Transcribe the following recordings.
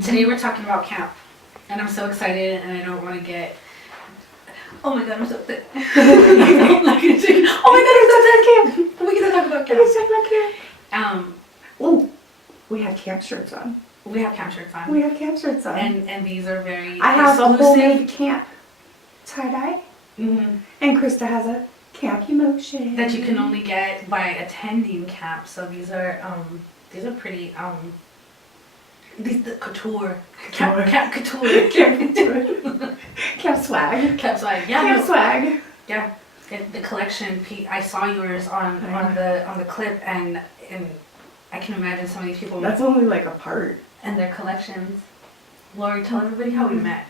Today we're talking about camp, and I'm so excited, and I don't want to get. Oh my god, I'm so upset. Oh my god, I'm so upset. Camp. We're gonna talk about camp. Let's talk about camp. Oh, we have camp shirts on. We have camp shirts on. We have camp shirts on. And these are very. I have exclusive. a homemade camp tie-dye. Mm-hmm. And Krista has a camp emotion. That you can only get by attending camp. So these are pretty these the couture. Camp couture. Camp couture. Camp swag. Camp swag. Yeah. Camp swag. Yeah. The collection. I saw yours on the clip, and I can imagine some of these people. That's only like a part. And their collections. Lori, tell everybody how we met.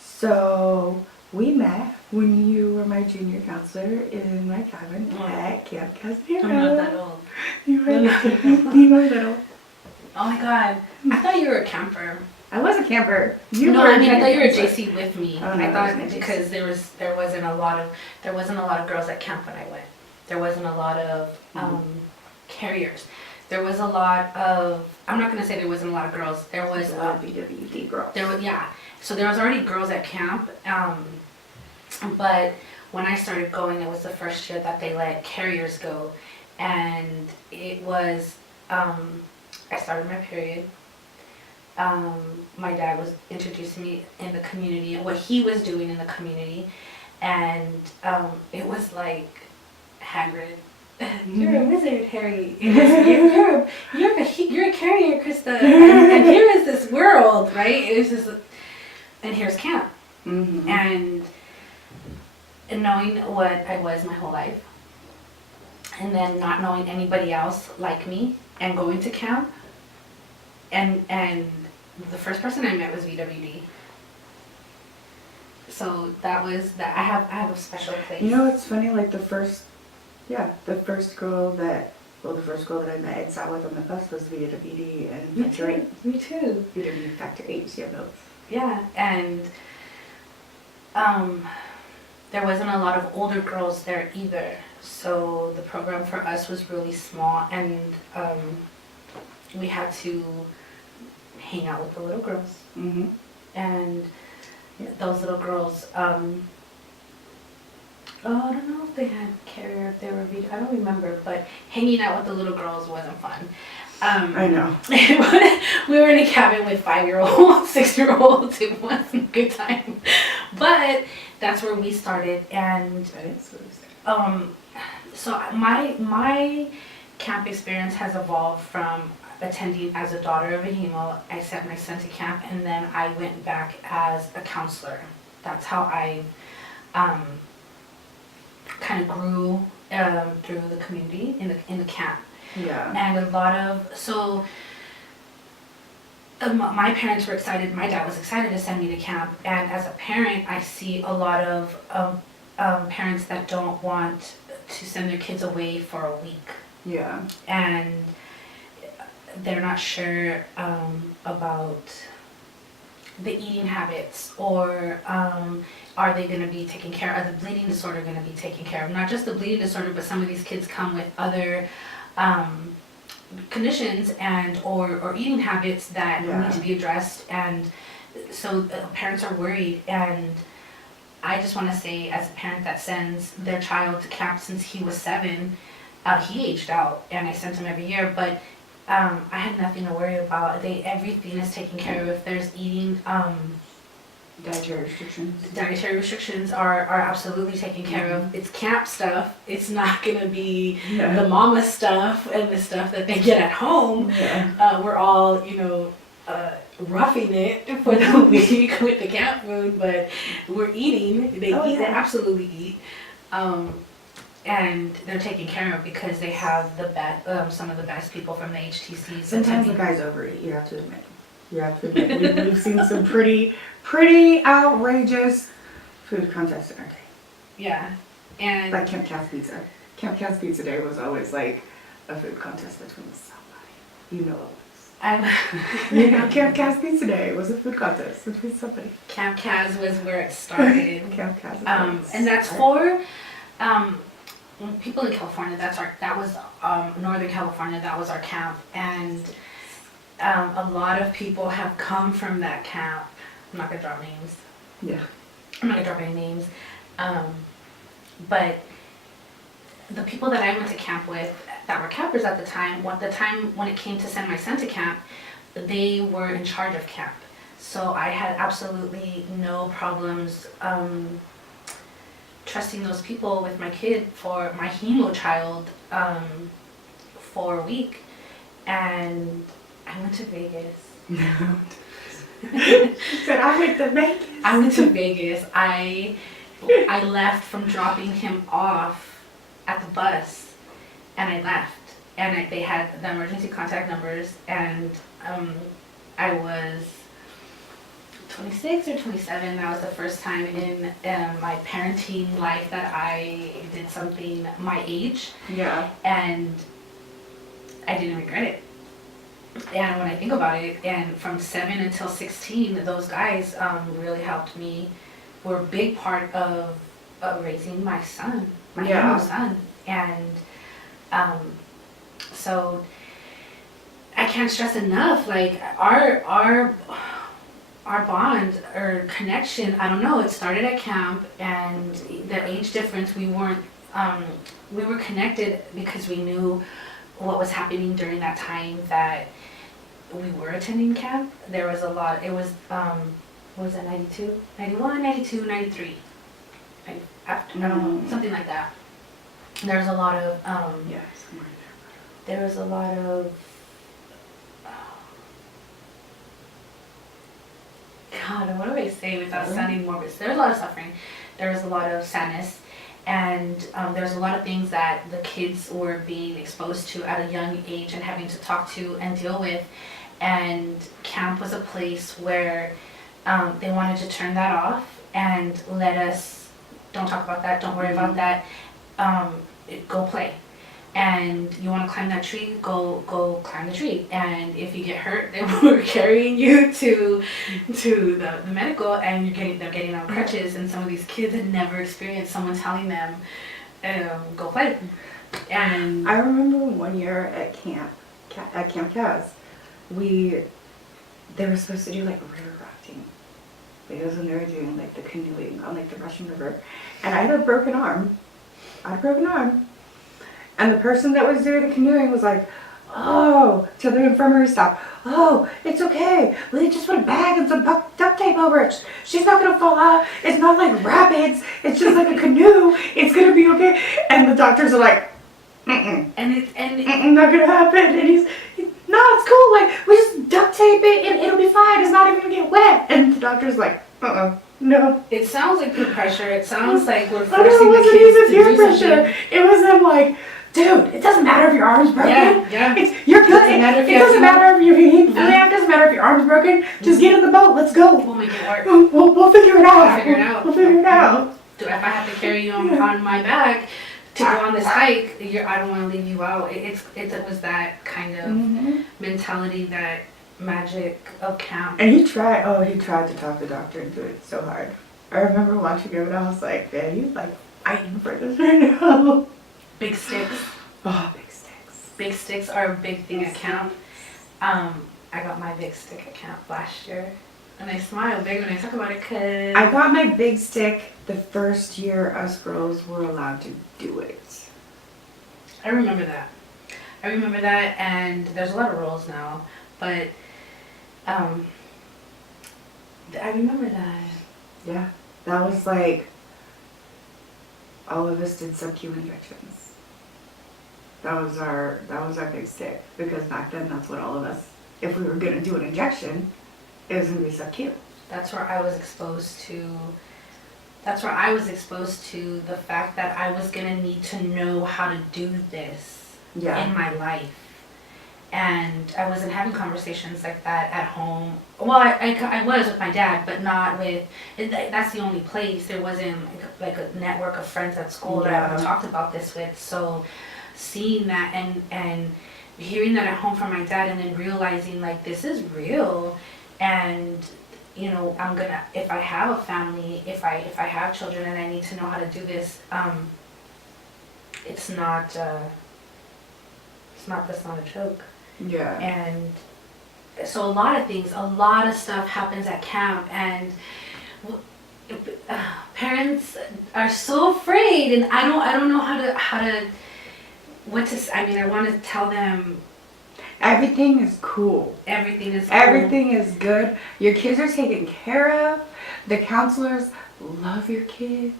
So we met when you were my junior counselor in my cabin at Camp Casimiro. I'm not that old. You were little. Oh my god. I thought you were a camper. I was a camper. I thought you were a JC with me. Oh, no, I thought wasn't because there wasn't a lot of girls at camp when I went. There wasn't a lot of carriers. There was a lot of. I'm not gonna say there wasn't a lot of girls. There was a lot of BWD girls. So there was already girls at camp, but when I started going, it was the first year that they let carriers go, and it was. I started my period. My dad was introducing me in the community, what he was doing in the community, and it was like Hagrid. You're a wizard, Harry. You're a carrier, Krista, and here is this world, right? It was just, and here's camp, and knowing what I was my whole life, and then not knowing anybody else like me, and going to camp, and the first person I met was VWD. So that was that. I have a special place. You know, it's funny. Like the first girl that I met and sat with on the bus was VWD and Factor 8. Me too. VWD Factor 8. She had those. Yeah, and there wasn't a lot of older girls there either. So the program for us was really small, and we had to hang out with the little girls. And those little girls, I don't know if they had carrier, if they were I don't remember, but hanging out with the little girls wasn't fun. I know. We were in a cabin with 5-year-olds, 6-year-olds. It wasn't a good time, but that's where we started. And that is what we started. So my camp experience has evolved from attending as a daughter of a hemo. I sent my son to camp, and then I went back as a counselor. That's how I kind of grew through the community in the camp. Yeah. And a lot of my parents were excited. My dad was excited to send me to camp, and as a parent, I see a lot of parents that don't want to send their kids away for a week. Yeah. And they're not sure about the eating habits, or are they going to be taken care of? Are the bleeding disorder going to be taken care of? Not just the bleeding disorder, but some of these kids come with other conditions and or eating habits that need to be addressed, and so parents are worried. And I just want to say, as a parent that sends their child to camp since he was 7, he aged out, and I sent him every year, but I had nothing to worry about. Everything is taken care of. If there's eating, dietary restrictions are absolutely taken care of. It's camp stuff. It's not gonna be the mama stuff and the stuff that they get at home. We're all, roughing it for the week with the camp food, but we're eating. They eat. They absolutely eat. And they're taken care of because they have the best, some of the best people from the HTCs. Sometimes the guys overeat. You have to admit. We've seen some pretty outrageous food contests in our day. Yeah, and like Camp Cass Pizza. Camp Cass Pizza Day was always like a food contest between somebody. You know it was. Camp Cass Pizza Day was a food contest between somebody. Camp Cass was where it started. Camp Cass. And that's for people in California. That was Northern California. That was our camp, and a lot of people have come from that camp. I'm not gonna drop names. Yeah. I'm not gonna drop any names. But the people that I went to camp with that were campers at the time when it came to send my son to camp, they were in charge of camp. So I had absolutely no problems trusting those people with my kid for my hemo child for a week. And I went to Vegas. Said I went to Vegas. I went to Vegas. I left from dropping him off at the bus, and I left. And they had the emergency contact numbers, and I was 26 or 27. That was the first time in my parenting life that I did something my age. Yeah. And I didn't regret it. And when I think about it, and from 7 until 16, those guys really helped me, were a big part of raising my son, my hemo son. And so I can't stress enough, like our bond or connection, I don't know, it started at camp, and the age difference, we were connected because we knew what was happening during that time that we were attending camp. There was a lot, it was, what was that, 92? 91, 92, 93. After, something like that. There was a lot of, Yeah, somewhere there. there was a lot of, God, what do I say without sounding morbid? There was a lot of suffering. There was a lot of sadness. And there's a lot of things that the kids were being exposed to at a young age and having to talk to and deal with. And camp was a place where they wanted to turn that off and let us, don't talk about that, don't worry about that, go play. And you want to climb that tree, go climb the tree. And if you get hurt, then we're carrying you to the medical, and they're getting on crutches. And some of these kids had never experienced someone telling them, go play. And I remember one year at Camp Kaz, they were supposed to do like river rafting. Because when they were doing like the canoeing on like the Russian River, and I had a broken arm. And the person that was doing the canoeing was like, oh, to the infirmary staff, oh, it's okay. We just put a bag and some duct tape over it. She's not going to fall out. It's not like rapids. It's just like a canoe. It's going to be okay. And the doctors are like, mm-mm. And it's Not going to happen. And he's, no, it's cool. Like, we just duct tape it and it'll be fine. It's not even going to get wet. And the doctor's like, no. It sounds like peer pressure. It sounds like we're Oh, forcing no, the it kids wasn't to even peer do pressure. something. It was them like, dude, it doesn't matter if your arm's broken. Yeah. You're good. Doesn't matter if It you doesn't have matter if you need flag. It doesn't matter if your arm's broken. Just get in the boat. Let's go. We'll make it work. We'll figure it out. We'll figure it out. If I have to carry you on my back to go on this hike, I don't want to leave you out. It was that kind of mentality, that magic of camp. And he tried to talk the doctor into it so hard. I remember watching him and I was like, man, he's like fighting for this right now. Big sticks. Oh, big sticks. Big sticks are a big thing at camp. I got my big stick at camp last year. And I smile big when I talk about it because I got my big stick the first year us girls were allowed to do it. I remember that. And there's a lot of rules now, but I remember that. Yeah, that was like, all of us did sub-Q injections. That was our big stick, because back then that's what all of us, if we were gonna do an injection, it was gonna be sub-Q. That's where I was exposed to the fact that I was gonna need to know how to do this in my life. And I wasn't having conversations like that at home. Well, I was with my dad, but not with, that's the only place. There wasn't like a network of friends at school that I ever talked about this with. So seeing that and hearing that at home from my dad, and then realizing like this is real, and you know, I'm gonna, if I have a family, if I have children and I need to know how to do this, that's not a joke. Yeah. And so a lot of stuff happens at camp, and parents are so afraid, and I don't know what to I mean, I want to tell them Everything is cool. everything is cool. Everything is good. Your kids are taken care of. The counselors love your kids.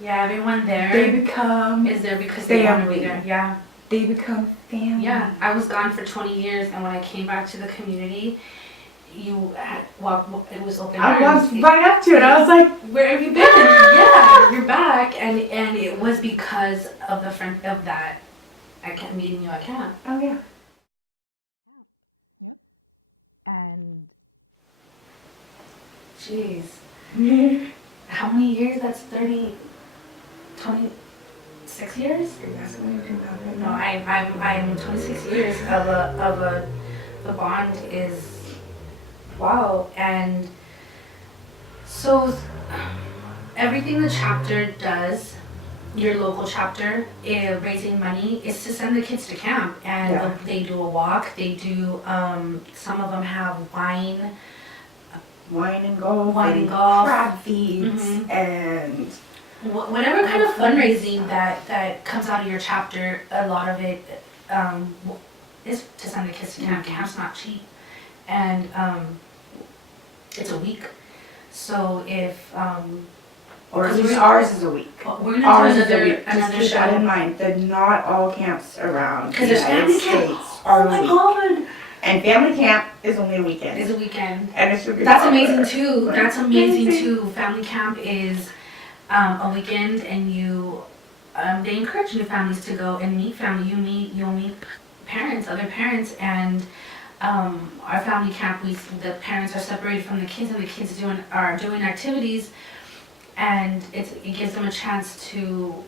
Yeah, everyone there They become is there because they want to be there. Yeah. They become family. Yeah, I was gone for 20 years, and when I came back to the community, you had it was open I arms. walked right up to it. I was like, Where have you been? Yeah, you're back, and it was because of the friend of that. I kept meeting you at camp. oh yeah. And jeez, how many years? That's 30, 26 years. No, I'm 26 years of the bond is wow. And so everything the chapter does, your local chapter, raising money, is to send the kids to camp, and Yeah. they do a walk. They do some of them have wine Wine and golf. Crab feeds Mhm. and whatever kind of fundraising that comes out of your chapter. A lot of it is to send the kids to camp. Camp's not cheap, and it's a week. So if or at Because least we're- ours is a week. we're gonna Ours do is a week. Just another keep that in show. mind that not all camps around the Because there's United family camp. States are Oh a my week. god! And family camp is only a weekend. It's a weekend. And it's a good That's offer. amazing too. Like, That's amazing too. Family camp is a weekend, and they encourage new families to go and meet family. You'll meet parents, other parents, and our family camp. The parents are separated from the kids, and the kids are doing activities, and it gives them a chance to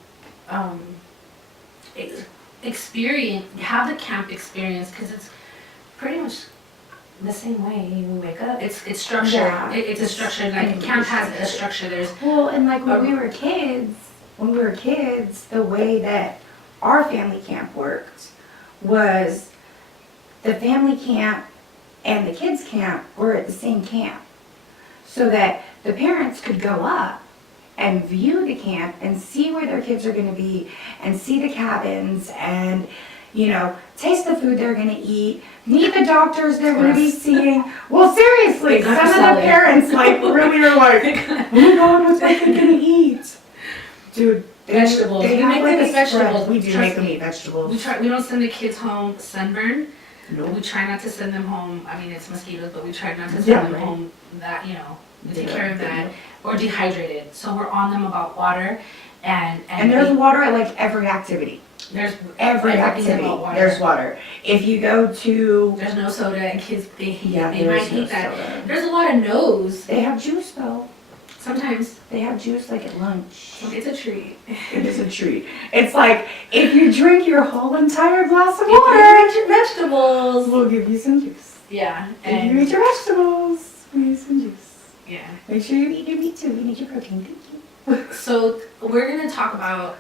have the camp experience, because it's pretty much the same way you wake up. It's structured. Yeah. It's a structure. Like camp has a structure. There's Well, and like when we were kids, the way that our family camp worked was the family camp and the kids camp were at the same camp. So that the parents could go up and view the camp and see where their kids are going to be and see the cabins and, taste the food they're going to eat, meet the doctors they're going to be seeing. Well, seriously, They some got of to the sell it. parents really were like, oh my god, what's my kid going to eat? Dude, vegetables. They We have make like them a eat vegetables. spread. We do Trust make them me. eat vegetables. We don't send the kids home sunburned. Nope. We try not to send them home. I mean, it's mosquitoes, but we try not to send Yeah, them right. home that, we take Yeah, care of that. yeah. Or dehydrated. So we're on them about water, and And there's water at like every activity. there's Every everything activity, about water. there's water. If you go to, There's no soda, and kids they might there's hate no that. soda. There's a lot of no's. They have juice though. Sometimes They have juice like at lunch. it's a treat. It is a treat. It's like if you drink your whole entire glass of If you water, eat your vegetables. we'll give you some juice. Yeah, If you and eat your vegetables, we'll give you some juice. yeah. Make sure you eat your meat too. You need your protein. Thank you. So we're gonna talk about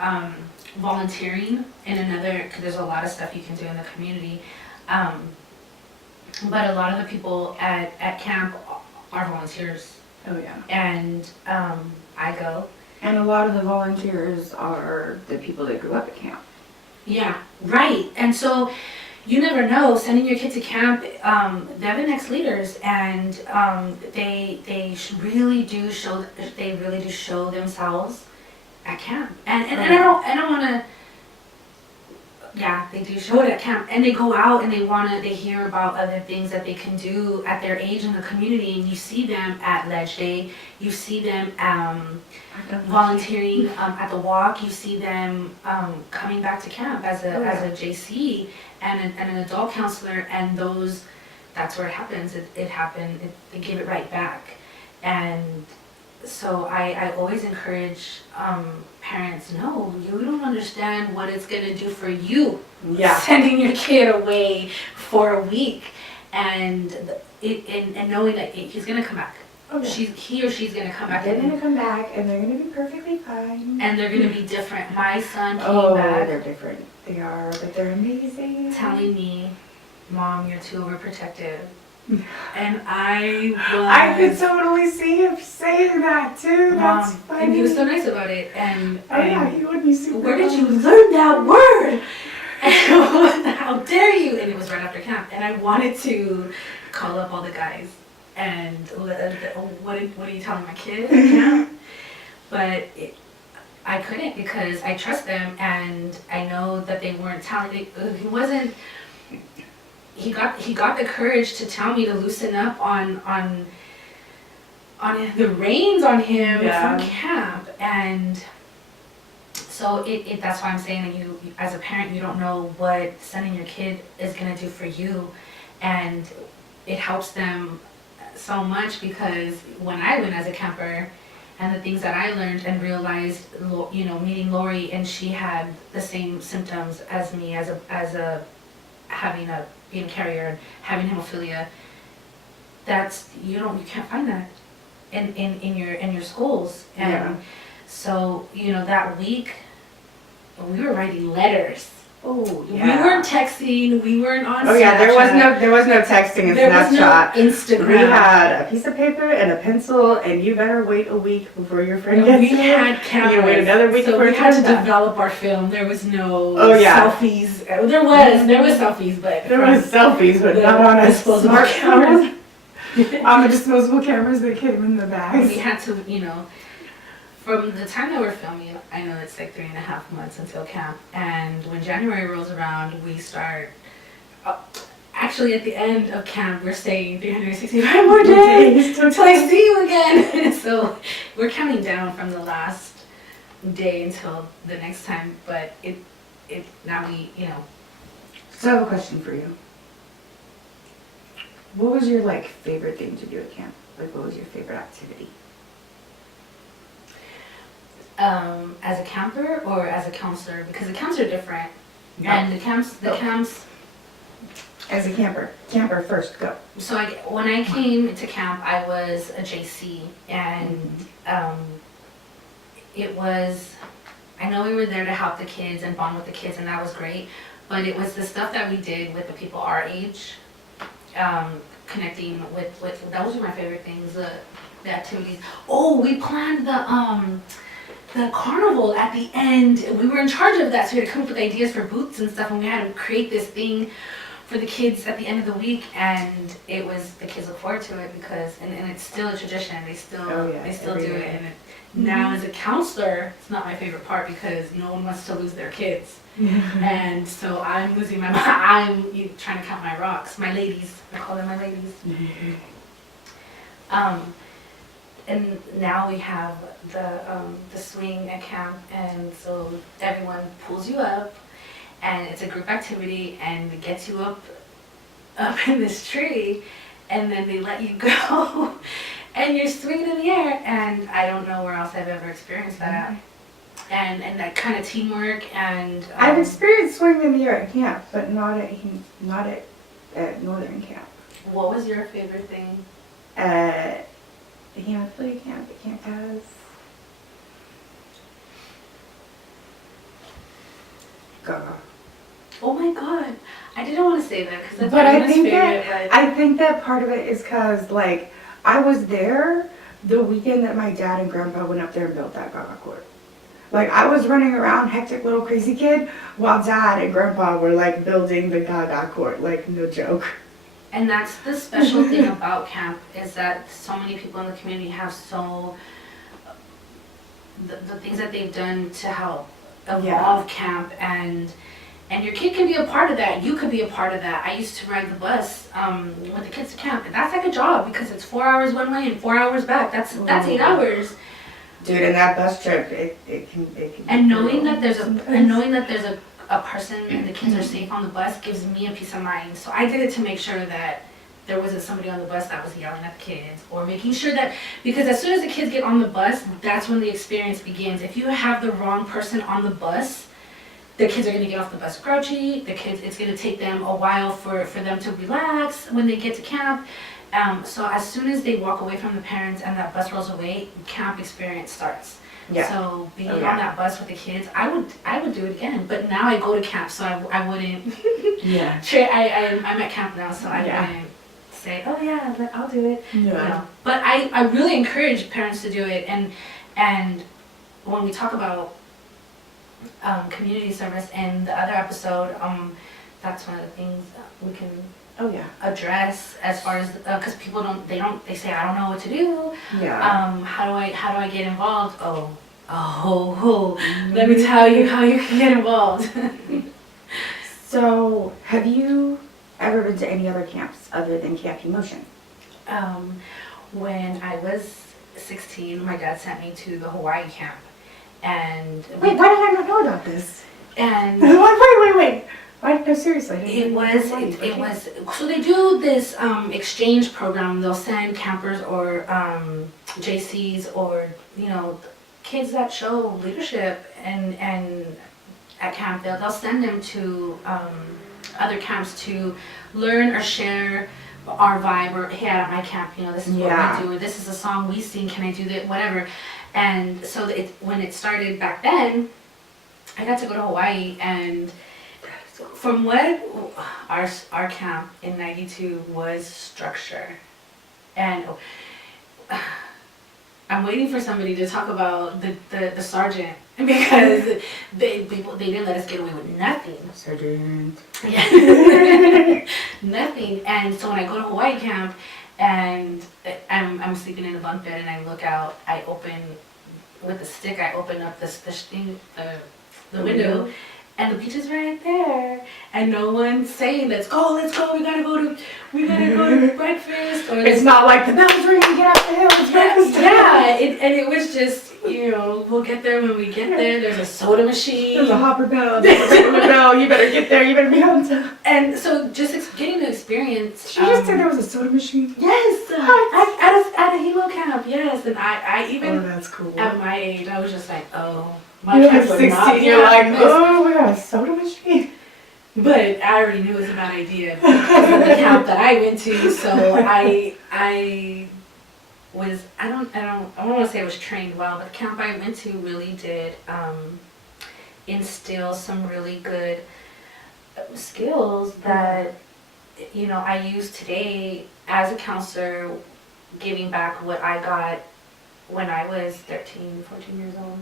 volunteering in another, because there's a lot of stuff you can do in the community. But a lot of the people at camp are volunteers, Oh yeah. and I go. And a lot of the volunteers are the people that grew up at camp. Yeah, right. And so you never know. Sending your kid to camp, they're the next leaders, and they really do show themselves at camp. And I don't want to. Yeah, they do show it at camp, and they go out and they hear about other things that they can do at their age in the community, and you see them at Ledge Day, you see them volunteering at the walk, you see them coming back to camp as a JC and an adult counselor, and that's where it happens. It happened. They give it right back, and so I always encourage parents. No, you don't understand what it's gonna do for you. Yeah. Sending your kid away for a week, and knowing that he's gonna come back. Okay. He or she's gonna come back. They're gonna come back and they're gonna be perfectly fine. And they're gonna be different. My son came Oh, back they're different. They are, but they're amazing. telling me, "Mom, you're too overprotective. And I could totally see him saying that too. That's funny. and he was so nice about it. And yeah, he would be super. Where did you learn that word? And how dare you? And it was right after camp. And I wanted to call up all the guys and what are you telling my kid at camp? But I couldn't because I trust them and I know that they weren't telling. He wasn't. He got the courage to tell me to loosen up on the reins on him from camp, and so that's why I'm saying that you as a parent, you don't know what sending your kid is gonna do for you, and it helps them so much because when I went as a camper and the things that I learned and realized, meeting Lori, and she had the same symptoms as me as a having a being a carrier and having hemophilia. That's you can't find that in your schools. And so that week we were writing letters. Oh, yeah. We weren't texting. We weren't on. Oh yeah, there was no texting and Snapchat. There was no Instagram. We had a piece of paper and a pencil, and you better wait a week before your friend gets here. We had cameras. You wait another week so before we had to develop our film. There was no selfies. There was selfies, but not on a disposable smart camera. On the disposable cameras that came in the bags. We had to, from the time that we're filming, I know it's like 3.5 months until camp, and when January rolls around, we start, actually at the end of camp, we're saying 365 more days until I see you again. So we're counting down from the last day until the next time, but now we. So I have a question for you. What was your favorite thing to do at camp? What was your favorite activity? As a camper or as a counselor, because the camps are different, and the camps. As a camper first, go. So when I came to camp, I was a JC, and it was. I know we were there to help the kids and bond with the kids, and that was great. But it was the stuff that we did with the people our age, connecting with those were my favorite things. The activities. Oh, we planned the carnival at the end. We were in charge of that, so we had to come up with ideas for booths and stuff, and we had to create this thing for the kids at the end of the week, and the kids look forward to it because and it's still a tradition. They still do it. And now as a counselor, it's not my favorite part because no one wants to lose their kids. And so I'm losing I'm trying to count my rocks, my ladies. I call them my ladies. And now we have the swing at camp, and so everyone pulls you up, and it's a group activity, and it gets you up in this tree, and then they let you go, and you're swinging in the air, and I don't know where else I've ever experienced that at. And that kind of teamwork and I've experienced swinging in the air at camp, but not at Northern Camp. What was your favorite thing? The hemophilia camp at Camp Taz. Gaga. Oh my god, I didn't want to say that because that's but my favorite. I think that part of it is because I was there the weekend that my dad and grandpa went up there and built that Gaga court. I was running around, hectic little crazy kid, while dad and grandpa were building the Gaga court. No joke. And that's the special thing about camp is that so many people in the community have the things that they've done to help evolve camp, and your kid can be a part of that. You could be a part of that. I used to ride the bus with the kids to camp, and that's like a job because it's 4 hours one way and 4 hours back. That's 8 hours. Dude, and that bus trip, it can. And knowing that there's a person and the kids are safe on the bus gives me a peace of mind. So I did it to make sure that there wasn't somebody on the bus that was yelling at the kids or making sure that, because as soon as the kids get on the bus, that's when the experience begins. If you have the wrong person on the bus, the kids are going to get off the bus grouchy. It's going to take them a while for them to relax when they get to camp. So as soon as they walk away from the parents and that bus rolls away, camp experience starts. Yeah. So being on that bus with the kids, I would do it again. But now I go to camp, so I wouldn't. Yeah. I'm at camp now, so I wouldn't say, oh yeah, I'll do it. Yeah. You know. But I really encourage parents to do it, and when we talk about community service in the other episode, that's one of the things we can Oh yeah. address as far as because people they say I don't know what to do. Yeah. How do I get involved? Let me tell you how you can get involved. So, have you ever been to any other camps other than Camp Emotion? When I was 16, my dad sent me to the Hawaii camp, and Wait, why did I not know about this? and Wait. Why? No, seriously. it was so they do this exchange program. They'll send campers or JCs or kids that show leadership and at camp. They'll send them to other camps to learn or share our vibe, or hey, at my camp, this is what we do, or this is a song we sing, can I do that, whatever. And so when it started back then, I got to go to Hawaii, and from what our camp in '92 was structure, and I'm waiting for somebody to talk about the sergeant, because they didn't let us get away with nothing. Sergeant. Yeah. Nothing. And so when I go to Hawaii camp and I'm sleeping in a bunk bed and I look out, I open with a stick. I open up the window. And the beach is right there, and no one's saying, let's go, we gotta go to breakfast. Or It's not like the bells ring, get up the hill, it's breakfast. Yeah, and it was just, we'll get there when we get there. There's a soda machine. There's a hopper bell, there's a regular bell, you better get there, you better be on time. And so just getting to experience. She just said there was a soda machine? Yes, at a hemo camp, yes. And I even, oh, that's cool. at my age, I was just like, oh. My You're kids like would not 16, be you're like, having this. oh, we got a soda machine? But I already knew it was a bad idea because of the camp that I went to. So I was, I don't want to say I was trained well, but the camp I went to really did instill some really good skills that I use today as a counselor, giving back what I got when I was 13, 14 years old.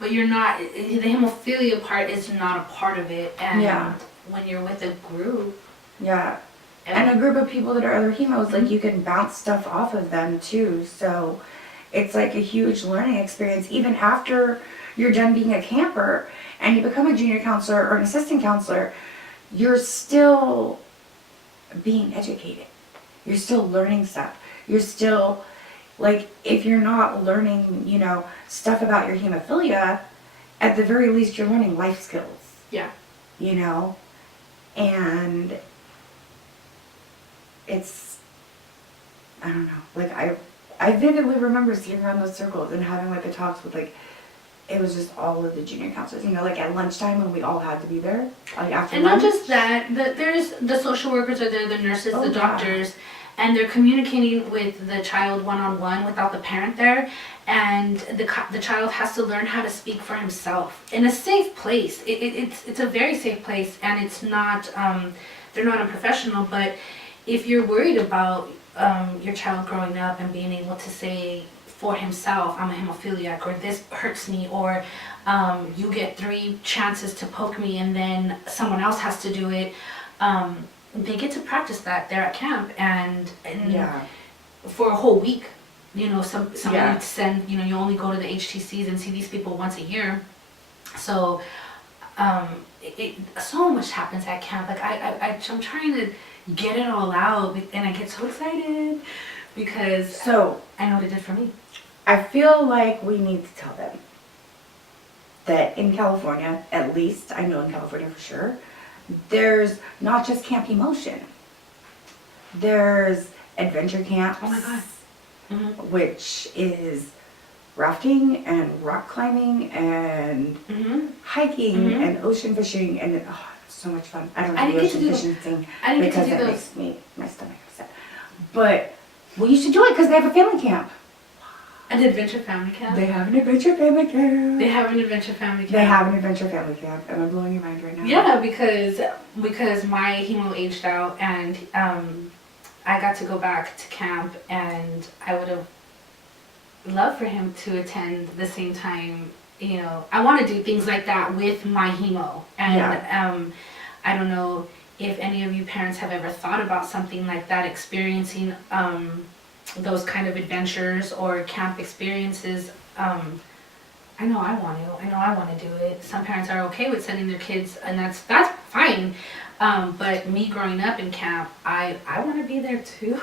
But you're not, the hemophilia part is not a part of it. And when you're with a group. Yeah. And a group of people that are other hemos, like you can bounce stuff off of them too. So it's like a huge learning experience. Even after you're done being a camper and you become a junior counselor or an assistant counselor, you're still being educated. You're still learning stuff. You're still, like, if you're not learning, stuff about your hemophilia, at the very least you're learning life skills. Yeah. And it's, I don't know, like I vividly remember sitting around those circles and having like the talks with it was just all of the junior counselors, like at lunchtime when we all had to be there, like after and lunch. not just that, there's the social workers are there, the nurses, Oh, the doctors, and they're communicating with the child one-on-one without the parent there, and the child has to learn how to speak for himself in a safe place. It's a very safe place, and it's not, they're not unprofessional, but if you're worried about your child growing up and being able to say for himself, I'm a hemophiliac, or this hurts me, or you get 3 chances to poke me and then someone else has to do it, they get to practice that there at camp, and for a whole week. Somebody would send, you only go to the HTCs and see these people once a year. So so much happens at camp. Like I'm trying to get it all out, and I get so excited because I know what it did for me. I feel like we need to tell them that in California, at least, I know in California for sure, there's not just Camp Emotion. There's adventure camps. Oh my God. Mm-hmm. Which is rafting and rock climbing and hiking and ocean fishing, and it's so much fun. I don't know the ocean fishing thing because it makes my stomach upset. But we used to do it because they have a family camp. An adventure family camp? They have an adventure family camp. They have an adventure family camp. They have an adventure family camp. Am I blowing your mind right now? Yeah, because my hemo aged out, and I got to go back to camp, and I would have loved for him to attend the same time. You know, I want to do things like that with my hemo, and I don't know if any of you parents have ever thought about something like that, experiencing those kind of adventures or camp experiences. I know I want to do it. Some parents are okay with sending their kids, and that's fine. But me growing up in camp, I want to be there too.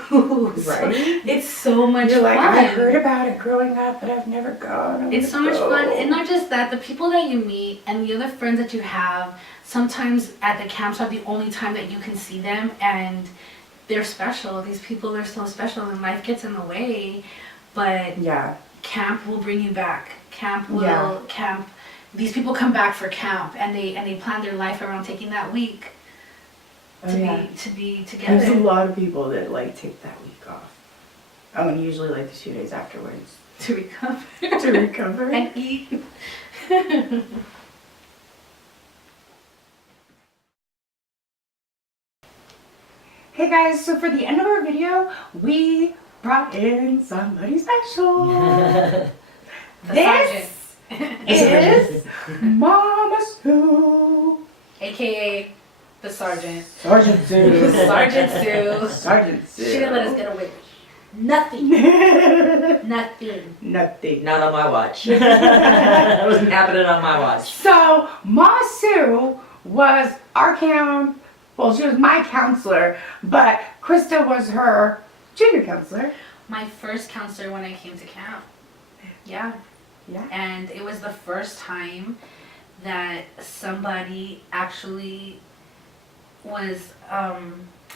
So it's so much You're like, fun. I heard about it growing up, but I've never gone. It's so much fun, and not just that, the people that you meet and the other friends that you have, sometimes at the camps are the only time that you can see them, and they're special. These people are so special, and life gets in the way, but camp will bring you back. Camp. These people come back for camp, and they plan their life around taking that week to be together. There's a lot of people that like take that week off. I mean, usually like the 2 days afterwards to recover. To recover and eat. Hey guys, so for the end of our video, we brought in somebody special. This is Mama Sue. AKA the Sergeant. Sergeant Sue. Sergeant Sue. Sergeant Sue. She didn't let us get away with nothing. Nothing. Not on my watch. It wasn't happening on my watch. So, Mama Sue was our camp. Well, she was my counselor, but Krista was her junior counselor. My first counselor when I came to camp. Yeah. Yeah. And it was the first time that somebody actually was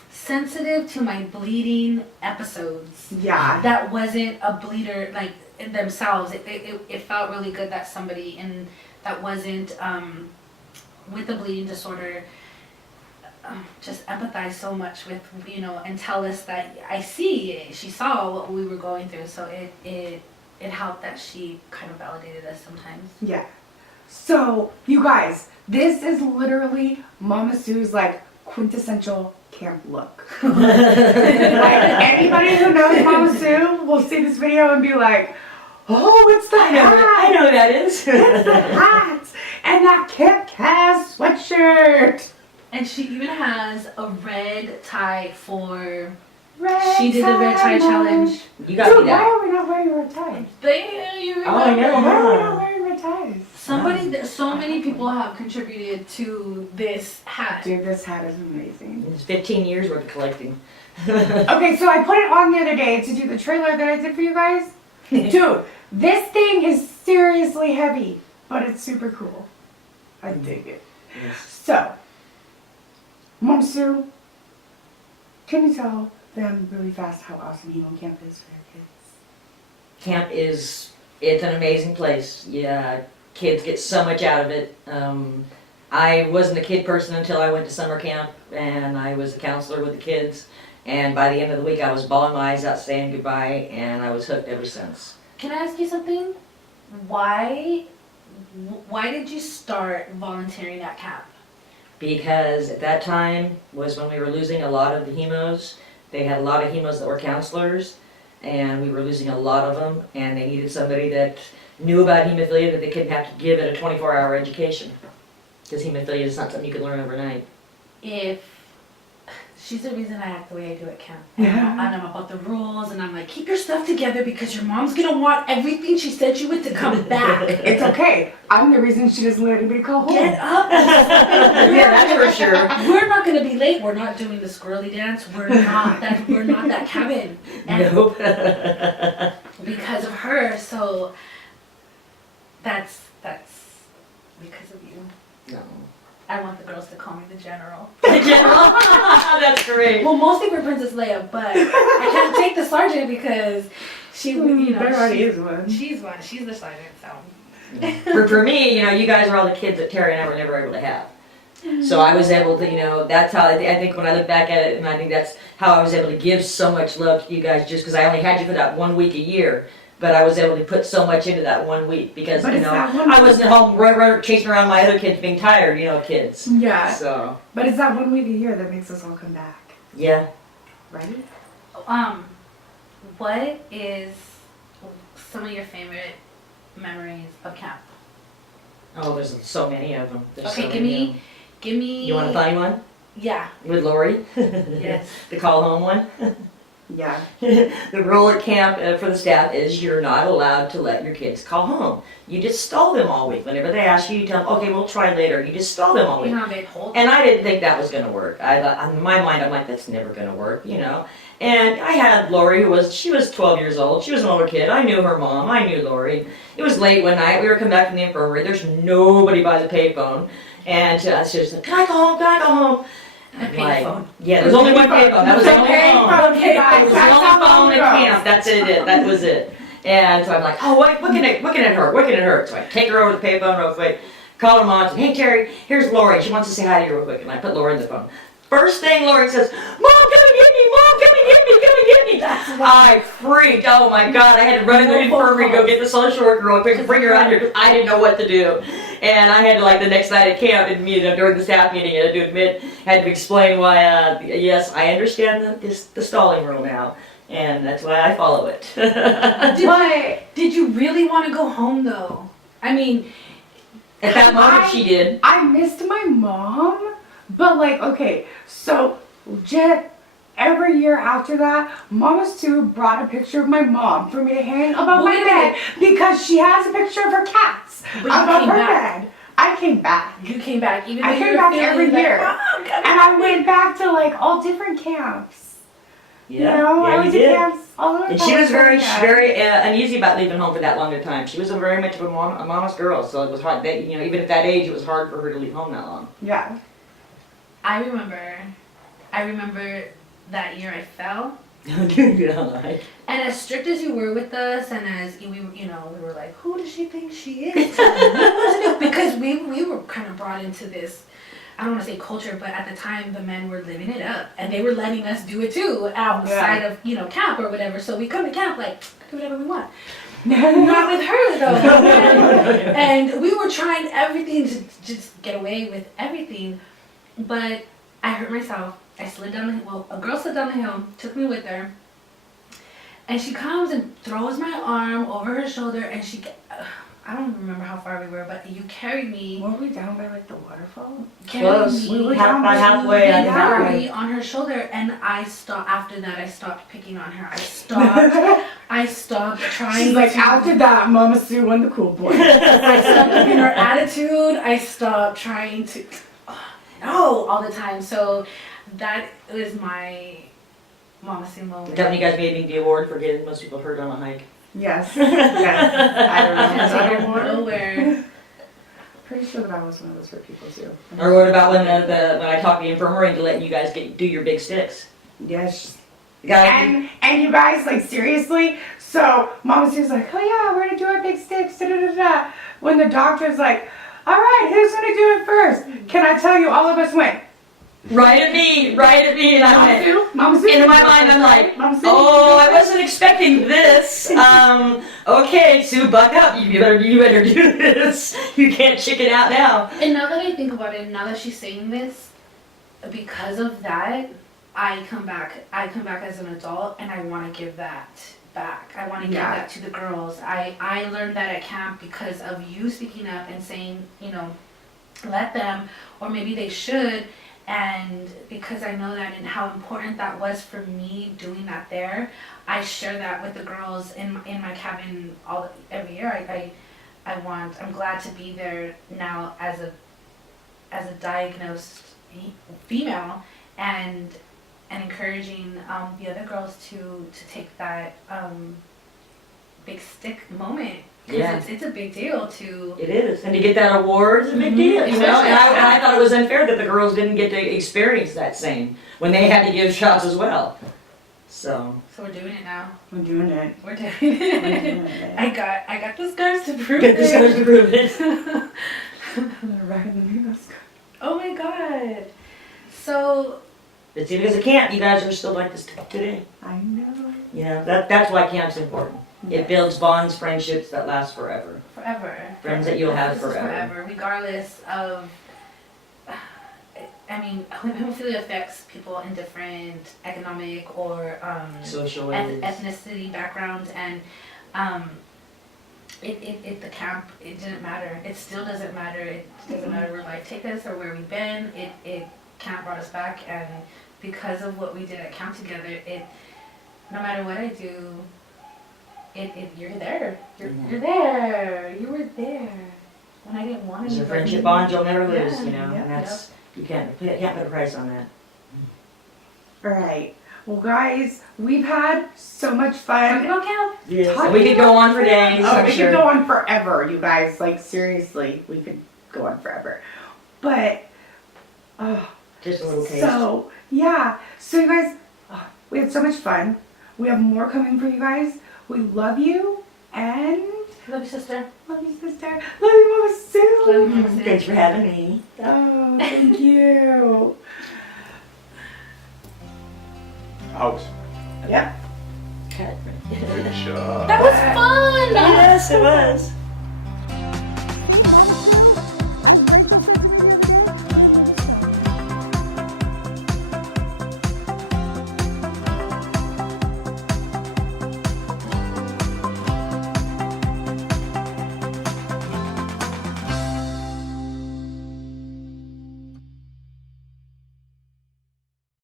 sensitive to my bleeding episodes. Yeah. That wasn't a bleeder like in themselves. It felt really good that somebody that wasn't with a bleeding disorder just empathize so much with, you know, and tell us that she saw what we were going through. So it helped that she kind of validated us sometimes. Yeah. So, you guys, this is literally Mama Sue's like quintessential camp look. Like anybody who knows Mama Sue will see this video and be like, oh, it's the hat. I know who that is. It's the hat and that Kit Kat sweatshirt. And she even has a red tie for. Red she did the red tie challenge. You got Dude, me why that. are we not wearing red ties? You remember? Oh, I know. Why are we not wearing red ties? So many people have contributed to this hat. Dude, this hat is amazing. It's 15 years worth of collecting. Okay, so I put it on the other day to do the trailer that I did for you guys. Dude, this thing is seriously heavy, but it's super cool. I dig it. Yes. So, Mom Sue, can you tell them really fast how awesome Hemo Camp is for your kids? Camp it's an amazing place. Yeah, kids get so much out of it. I wasn't a kid person until I went to summer camp, and I was a counselor with the kids. And by the end of the week, I was bawling my eyes out saying goodbye, and I was hooked ever since. Can I ask you something? Why did you start volunteering at camp? Because at that time was when we were losing a lot of the hemos. They had a lot of hemos that were counselors, and we were losing a lot of them, and they needed somebody that knew about hemophilia, that they couldn't have to give it a 24-hour education. Because hemophilia is not something you can learn overnight. She's the reason I act the way I do at camp. And I'm about the rules, and I'm like, keep your stuff together because your mom's gonna want everything she sent you with to come back. It's okay. I'm the reason she doesn't let anybody call home. Get up. Yeah, that's for sure. We're not gonna be late. We're not doing the squirrely dance. We're not that cabin. And Nope. because of her, so that's because of you. No. I want the girls to call me the General. The General? That's great. Well, mostly for Princess Leia, but I can't take the Sergeant because she, There already is one. She's one. She's the Sergeant, so. For me, you guys are all the kids that Terry and I were never able to have. So I was able to, that's how, I think when I look back at it, and I think that's how I was able to give so much love to you guys, just because I only had you for that 1 week a year. But I was able to put so much into that 1 week because, But you it's know, that one I wasn't home chasing around my other kids being tired, you know, kids. Yeah. So, But it's that 1 week a year that makes us all come back, yeah. right? What is some of your favorite memories of camp? Oh, there's so many of them. There's Okay, so give many of me, give me. them. You want a funny one? Yeah. With Lori? Yes. The call home one? Yeah. The rule at camp for the staff is you're not allowed to let your kids call home. You just stall them all week. Whenever they ask you, you tell them, okay, we'll try later. You just stall them all week. You know, they hold. And I didn't think that was going to work. I thought, in my mind, I'm like, that's never going to work, you know. And I had Lori, she was 12 years old. She was an older kid. I knew her mom. I knew Lori. It was late one night. We were coming back from the infirmary. There's nobody by the payphone. And she was like, can I go home? Can I go home? A payphone. Yeah, there's only one payphone. That was the only phone. Okay, It was the only phone at camp. That's it. That was it. And so I'm like, oh, what can it hurt? What can it hurt? So I take her over to the payphone real quick, call her mom, and say, hey, Terry, here's Lori. She wants to say hi to you real quick. And I put Lori in the phone. First thing Lori says, Mom, come and get me! Mom, come and get me! Come and get me! I freaked. Oh my God. I had to run in the infirmary, go get the social worker real quick and bring her out here because I didn't know what to do. And I had to, like, the next night at camp, and during the staff meeting, I had to admit, had to explain why, yes, I understand the stalling rule now. And that's why I follow it. Did you really want to go home though? I mean, At that moment, she did. I missed my mom, but like, okay, so Jet, every year after that, Mama Sue brought a picture of my mom for me to hang above my bed because she has a picture of her cats But you above came her back. bed. I came back. you came back even though I you came were back feeling every like, year. "Mom, come And I went back to like all different camps. Yeah, You know, I yeah, you went to did. camps all over And she was very, California. uneasy about leaving home for that long a time. She was very much of a mama's girl, so it was hard. You know, even at that age, it was hard for her to leave home that long. Yeah. I remember that year I fell. Yeah, like. And as strict as you were with us, and as we were like, who does she think she is? Because we were kind of brought into this, I don't want to say culture, but at the time the men were living it up, and they were letting us do it too outside of camp or whatever. So we come to camp like do whatever we want. Not with her though. And we were trying everything to just get away with everything, but I hurt myself. I slid down the hill. Well, a girl slid down the hill, took me with her, and she comes and throws my arm over her shoulder, and I don't remember how far we were, but you carried me. Weren't we down by like the waterfall? Close. We were About down halfway. by- I Yeah. Carried me on her shoulder, and I stopped. After that, I stopped picking on her. I stopped trying. She's like, to, after that, Mama Sue won the cool boy. I stopped giving her attitude. I stopped trying to no all the time. So that was my Mama Sue moment. Haven't you guys made the award for getting most people hurt on a hike? Yes. Yes. I remember Can't that take her award. nowhere. Pretty sure that I was one of those hurt people too. Or what about when I talked to the infirmary to let you guys do your big sticks? Yes. Guys, And you guys, like, seriously? So Mama Sue's like, oh yeah, we're gonna do our big sticks, da da da da. When the doctor's like, all right, who's gonna do it first? Can I tell you, all of us went, right at me, and I Mama went. Sue, Mama Sue. In my mind, I'm like, Mama Sue. oh, I wasn't expecting this. Okay, Sue, buck up. You better do this. You can't chicken out now. And now that I think about it, now that she's saying this, because of that, I come back as an adult, and I want to give that back. I want to give that to the girls. I learned that at camp because of you speaking up and saying, let them, or maybe they should, and because I know that and how important that was for me doing that there, I share that with the girls in my cabin every year. I'm glad to be there now as a diagnosed female, and encouraging the other girls to take that big stick moment. Yeah. It's a big deal to. It is, and to get that award is a big deal. You know? And I thought it was unfair that the girls didn't get to experience that same when they had to give shots as well. So we're doing it now. We're doing it. We're doing it. I got the scars to prove get this it. to prove it. Oh my god. So. It's because of camp, you guys are still like this today. I know. You know, that's why camp's important. It builds bonds, friendships that last forever. Forever. Friends that you'll have This is forever. regardless of. I mean, hemophilia affects people in different economic or Social ways. ethnicity backgrounds, and the camp, it didn't matter. It still doesn't matter. It doesn't matter where life takes us or where we've been. It camp brought us back, and because of what we did at camp together, no matter what I do, you're there. You're there. You were there when I didn't want It's a anybody. friendship bond you'll never lose, Yeah, you know, yeah, and that's, you can't put a price on that. All right. Well, guys, we've had so much Talking fun. about camp. Yes, Talking and we could go on for days, Oh, I'm we sure. could go on forever, you guys. Like, seriously, we could go on forever. But, oh, Just a little taste. so, yeah. So, you guys, we had so much fun. We have more coming for you guys. We love you, and Love you, sister. love you, sister. Love you, Mama Sue. Love you, Mama Sue. Thanks for having me. Oh, thank you. Out. Yep. Cut. Good job. That was fun. Yes, it was.